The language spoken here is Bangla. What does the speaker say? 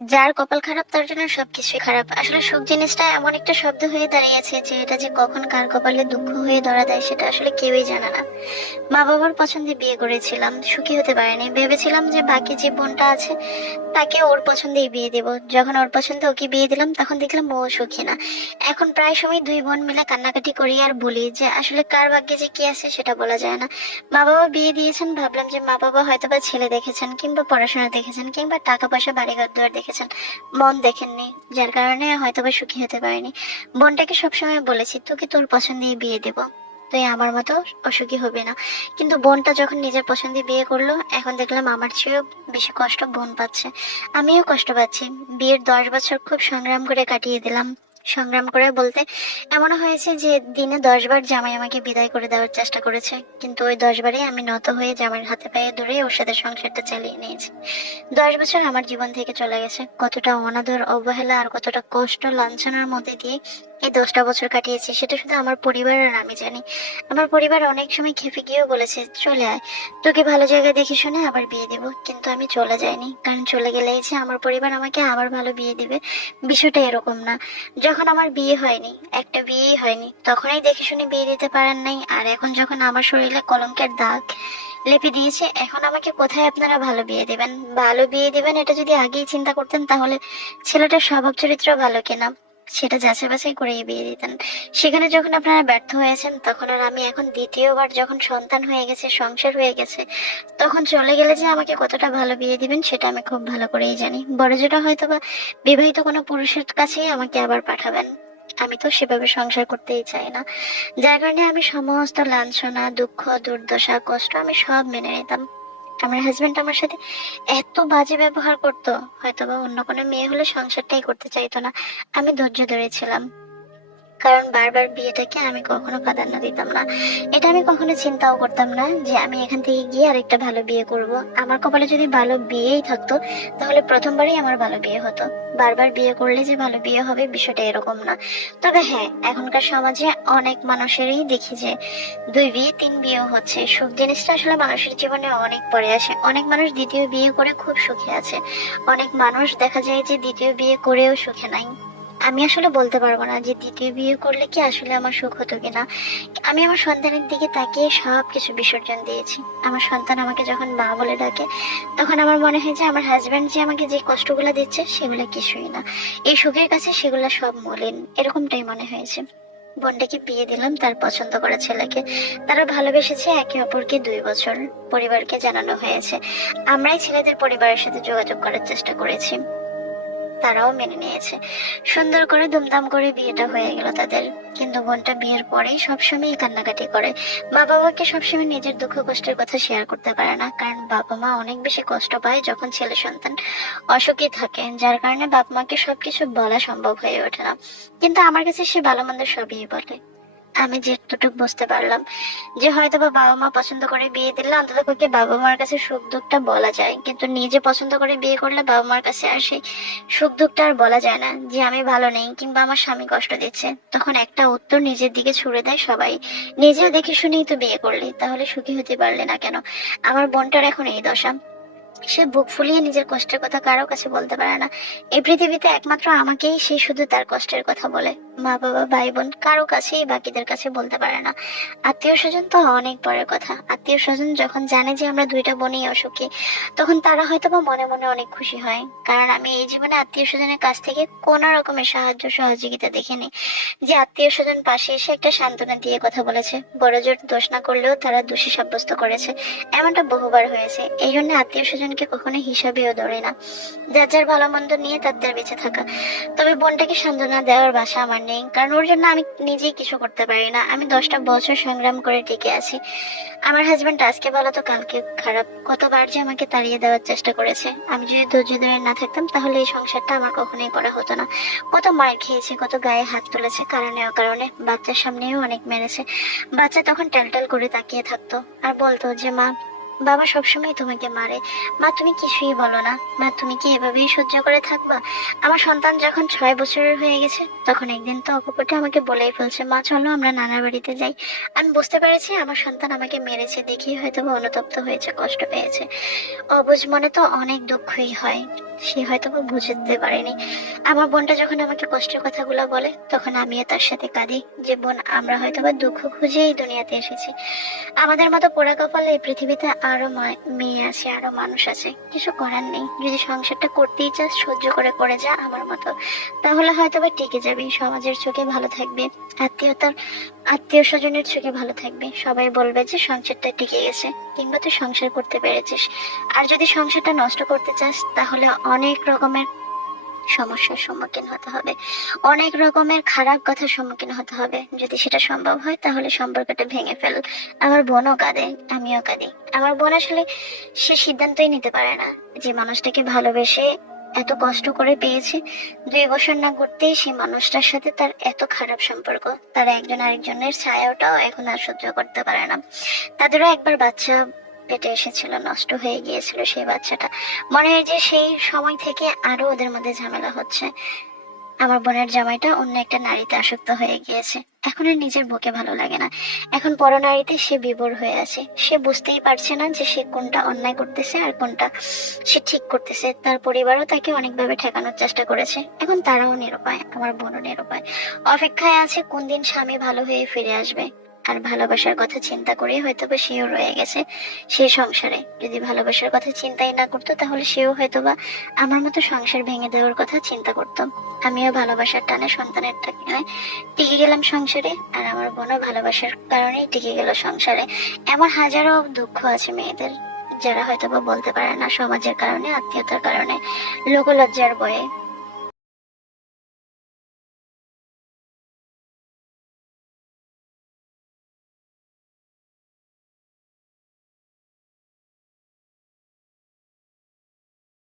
যার কপাল খারাপ তার জন্য সবকিছুই খারাপ। আসলে সুখ জিনিসটা এমন একটা শব্দ হয়ে দাঁড়িয়েছে যে এটা যে কখন কার কপালে দুঃখ হয়ে ধরা দেয় সেটা আসলে কেউই জানে না। মা বাবার পছন্দে বিয়ে করেছিলাম, সুখী হতে পারিনি। ভেবেছিলাম যে বাকি যে বোনটা আছে তাকে ওর পছন্দেই বিয়ে দেব। যখন ওর পছন্দে ওকে বিয়ে দিলাম তখন দেখলাম ও সুখী না। এখন প্রায় সময় দুই বোন মিলে কান্নাকাটি করি আর বলি যে আসলে কার ভাগ্যে যে কি আছে সেটা বলা যায় না। মা বাবা বিয়ে দিয়েছেন, ভাবলাম যে মা বাবা হয়তোবা ছেলে দেখেছেন কিংবা পড়াশোনা দেখেছেন কিংবা টাকা পয়সা বাড়িঘর দুয়ার দেখেছেন, মন দেখেননি, যার কারণে হয়তোবা সুখী হতে পারিনি। বোনটাকে সবসময় বলেছি তোকে তোর পছন্দেই বিয়ে দেব, তুই আমার মতো অসুখী হবে না। কিন্তু বোনটা যখন নিজের পছন্দে বিয়ে করলো এখন দেখলাম আমার চেয়েও বেশি কষ্ট বোন পাচ্ছে। আমিও কষ্ট পাচ্ছি। বিয়ের 10 বছর খুব সংগ্রাম করে কাটিয়ে দিলাম। সংগ্রাম করে বলতে এমন হয়েছে যে দিনে 10 বার জামাই আমাকে বিদায় করে দেওয়ার চেষ্টা করেছে, কিন্তু ওই 10 বারে আমি নত হয়ে জামাইয়ের হাতে পায়ে ধরে ওর সাথে সংসারটা চালিয়ে নিয়েছি। 10 বছর আমার জীবন থেকে চলে গেছে, কতটা অনাদর অবহেলা আর কতটা কষ্ট লাঞ্ছনার মধ্যে দিয়ে এই 10টা বছর কাটিয়েছি সেটা শুধু আমার পরিবার আর আমি জানি। আমার পরিবার অনেক সময় খেপে গিয়েও বলেছে চলে আয়, তোকে ভালো জায়গায় দেখে শুনে আবার বিয়ে দেবো, কিন্তু আমি চলে যাইনি, কারণ চলে গেলেই যে আমার পরিবার আমাকে আবার ভালো বিয়ে দিবে বিষয়টা এরকম না। যখন আমার বিয়ে হয়নি, একটা বিয়েই হয়নি, তখনই দেখে শুনে বিয়ে দিতে পারেন নাই, আর এখন যখন আমার শরীরে কলঙ্কের দাগ লেপে দিয়েছে এখন আমাকে কোথায় আপনারা ভালো বিয়ে দেবেন? ভালো বিয়ে দেবেন এটা যদি আগেই চিন্তা করতেন তাহলে ছেলেটার স্বভাব চরিত্র ভালো কিনা সেটা যাচাই বাছাই করেই বিয়ে দিতেন। সেখানে যখন আপনারা ব্যর্থ হয়েছেন তখন আর আমি এখন দ্বিতীয়বার যখন সন্তান হয়ে গেছে, সংসার হয়ে গেছে, তখন চলে গেলে যে আমাকে কতটা ভালো বিয়ে দিবেন সেটা আমি খুব ভালো করেই জানি। বড় যেটা হয়তো বা বিবাহিত কোনো পুরুষের কাছেই আমাকে আবার পাঠাবেন, আমি তো সেভাবে সংসার করতেই চাই না। যার কারণে আমি সমস্ত লাঞ্ছনা দুঃখ দুর্দশা কষ্ট আমি সব মেনে নিতাম। আমার হাজবেন্ড আমার সাথে এত বাজে ব্যবহার করতো, হয়তোবা অন্য কোনো মেয়ে হলে সংসারটাই করতে চাইতো না। আমি ধৈর্য ধরেছিলাম, কারণ বারবার বিয়েটাকে আমি কখনো প্রাধান্য দিতাম না। এটা আমি কখনো চিন্তাও করতাম না যে আমি এখান থেকে গিয়ে আরেকটা ভালো বিয়ে করব। আমার কপালে যদি ভালো বিয়েই থাকতো তাহলে প্রথমবারই আমার ভালো বিয়ে হতো। বারবার বিয়ে করলে যে ভালো বিয়ে হবে বিষয়টা এরকম না। তবে হ্যাঁ, এখনকার সমাজে অনেক মানুষেরই দেখি যে 2 বিয়ে 3 বিয়েও হচ্ছে। সুখ জিনিসটা আসলে মানুষের জীবনে অনেক পরে আসে। অনেক মানুষ দ্বিতীয় বিয়ে করে খুব সুখে আছে, অনেক মানুষ দেখা যায় যে দ্বিতীয় বিয়ে করেও সুখে নাই। আমি আসলে বলতে পারবো না যে দ্বিতীয় বিয়ে করলে কি আসলে আমার সুখ হতো কিনা। আমি আমার সন্তানের দিকে তাকিয়ে সবকিছু বিসর্জন দিয়েছি। আমার সন্তান আমাকে যখন মা বলে ডাকে তখন আমার মনে হয় যে আমার হাজবেন্ড যে আমাকে যে কষ্টগুলো দিচ্ছে সেগুলো কিছুই না, এই সুখের কাছে সেগুলো সব মলিন, এরকমটাই মনে হয়েছে। বোনটাকে বিয়ে দিলাম তার পছন্দ করা ছেলেকে। তারা ভালোবেসেছে একে অপরকে 2 বছর। পরিবারকে জানানো হয়েছে, আমরাই ছেলেদের পরিবারের সাথে যোগাযোগ করার চেষ্টা করেছি, তারাও মেনে নিয়েছে। সুন্দর করে দুমদাম করে বিয়েটা হয়ে গেল তাদের। কিন্তু বোনটা বিয়ের পরেই সবসময় কান্নাকাটি করে। মা বাবাকে সবসময় নিজের দুঃখ কষ্টের কথা শেয়ার করতে পারে না, কারণ বাবা মা অনেক বেশি কষ্ট পায় যখন ছেলে সন্তান অসুখী থাকে, যার কারণে বাবা মাকে সবকিছু বলা সম্ভব হয়ে ওঠে না। কিন্তু আমার কাছে সে ভালো মন্দ সবই বলে। আমি যেটুকু বুঝতে পারলাম যে হয়তো বা বাবা মা পছন্দ করে বিয়ে দিলে অন্তত পক্ষে বাবা মার কাছে সুখ দুঃখটা বলা যায়, কিন্তু নিজে পছন্দ করে বিয়ে করলে বাবা মার কাছে আর সেই সুখ দুঃখটা আর বলা যায় না যে আমি ভালো নেই কিংবা আমার স্বামী কষ্ট দিচ্ছে। তখন একটা উত্তর নিজের দিকে ছুড়ে দেয় সবাই, নিজেও দেখে শুনেই তো বিয়ে করলি, তাহলে সুখী হতে পারলে না কেন? আমার বোনটার এখন এই দশা। সে বুক ফুলিয়ে নিজের কষ্টের কথা কারো কাছে বলতে পারে না। এই পৃথিবীতে একমাত্র আমাকেই সে শুধু তার কষ্টের কথা বলে। মা বাবা ভাই বোন কারো কাছেই বাকিদের কাছে বলতে পারে না। আত্মীয় স্বজন তো অনেক পরের কথা। আত্মীয় স্বজন যখন জানে যে আমরা দুইটা বোনই অসুখী তখন তারা হয়তো বা মনে মনে অনেক খুশি হয়, কারণ আমি এই জীবনে আত্মীয় স্বজনের কাছ থেকে কোনো রকমের সাহায্য সহযোগিতা দেখিনি যে আত্মীয় স্বজন পাশে এসে একটা সান্ত্বনা দিয়ে কথা বলেছে, বড় জোর দোষ না করলেও তারা দোষী সাব্যস্ত করেছে। এমনটা বহুবার হয়েছে, এই জন্য আত্মীয় স্বজনকে কখনো হিসাবেও ধরে না, যার যার ভালো মন্দ নিয়ে তাদের বেঁচে থাকা। তবে বোনটাকে সান্ত্বনা দেওয়ার ভাষা আমার নেই, কারণ ওর জন্য আমি নিজেই কিছু করতে পারি না। আমি 10টা বছর সংগ্রাম করে টিকে আছি। আমার হাজবেন্ড আজকে ভালো তো কালকে খারাপ, কতবার যে আমাকে তাড়িয়ে দেওয়ার চেষ্টা করেছে। আমি যদি ধৈর্য ধরে না থাকতাম তাহলে এই সংসারটা আমার কখনোই করা হতো না। কত মার খেয়েছে, কত গায়ে হাত তুলেছে কারণে অকারণে, বাচ্চার সামনেও অনেক মেরেছে। বাচ্চা তখন ট্যালট্যাল করে তাকিয়ে থাকতো আর বলতো যে মা বাবা সবসময় তোমাকে মারে। মা তুমি কিছুই বলো না। মা তুমি কি এভাবেই সহ্য করে থাকবা? আমার সন্তান যখন 6 বছরের হয়ে গেছে, তখন একদিন তো অকপটে আমাকে বলেই ফেলছে, মা চলো আমরা নানার বাড়িতে যাই। আমি বুঝতে পেরেছি আমার সন্তান আমাকে মেরেছে দেখেই হয়তো বা অনুতপ্ত হয়েছে, কষ্ট পেয়েছে। অবুঝ মনে তো অনেক দুঃখই হয়, সে হয়তো বা বুঝতে পারেনি। আমার বোনটা যখন আমাকে কষ্টের কথাগুলো বলে, তখন আমিও তার সাথে কাঁদি যে বোন, আমরা হয়তো বা দুঃখ খুঁজে এই দুনিয়াতে এসেছি। আমাদের মতো পোড়া কপালে এই পৃথিবীতে আরো মেয়ে আছে, আরো মানুষ আছে। কিছু করার নেই, যদি সংসারটা করতেই চাস সহ্য করে করে যা আমার মতো, তাহলে হয়তো বা টিকে যাবি, সমাজের চোখে ভালো থাকবে, আত্মীয়তার আত্মীয় স্বজনের চোখে ভালো থাকবে, সবাই বলবে যে সংসারটা টিকে গেছে, কিংবা তুই সংসার করতে পেরেছিস। আর যদি সংসারটা নষ্ট করতে চাস, তাহলে অনেক রকমের সমস্যার সম্মুখীন হতে হবে, অনেক রকমের খারাপ কথার সম্মুখীন হতে হবে। যদি সেটা সম্ভব হয় তাহলে সম্পর্কটা ভেঙে ফেল। আমার বোনও কাঁদে, আমিও কাঁদি। আমার বোন আসলে সে সিদ্ধান্তই নিতে পারে না যে মানুষটাকে ভালোবেসে এত কষ্ট করে পেয়েছে, 2 বছর না ঘুরতেই সেই মানুষটার সাথে তার এত খারাপ সম্পর্ক। তারা একজন আরেকজনের ছায়াটাও এখন আর সহ্য করতে পারে না। তাদেরও একবার বাচ্চা পেটে এসেছিল, নষ্ট হয়ে গিয়েছিল সেই বাচ্চাটা। মনে হয় যে সেই সময় থেকে আরো ওদের মধ্যে ঝামেলা হচ্ছে। আমার বোনের জামাইটা অন্য একটা নারীতে আসক্ত হয়ে গিয়েছে, এখন আর নিজের বউকে ভালো লাগে না। এখন পরনারীতে সে বিভোর হয়ে আছে। সে বুঝতেই পারছে না যে সে কোনটা অন্যায় করতেছে আর কোনটা সে ঠিক করতেছে। তার পরিবারও তাকে অনেকভাবে ঠেকানোর চেষ্টা করেছে, এখন তারাও নিরুপায়, আমার বোনও নিরুপায়। অপেক্ষায় আছে কোন দিন স্বামী ভালো হয়ে ফিরে আসবে। আর ভালোবাসার কথা চিন্তা করেই হয়তো বা সেও রয়ে গেছে সেই সংসারে। যদি ভালোবাসার কথা চিন্তাই না করতো, তাহলে সেও হয়তোবা আমার মতো সংসার ভেঙে দেওয়ার কথা চিন্তা করতো। আমিও ভালোবাসার টানে সন্তানের টানে টিকে গেলাম সংসারে, আর আমার বোনও ভালোবাসার কারণেই টিকে গেল সংসারে। এমন হাজারো দুঃখ আছে মেয়েদের, যারা হয়তো বা বলতে পারে না, সমাজের কারণে, আত্মীয়তার কারণে, লোকলজ্জার ভয়ে।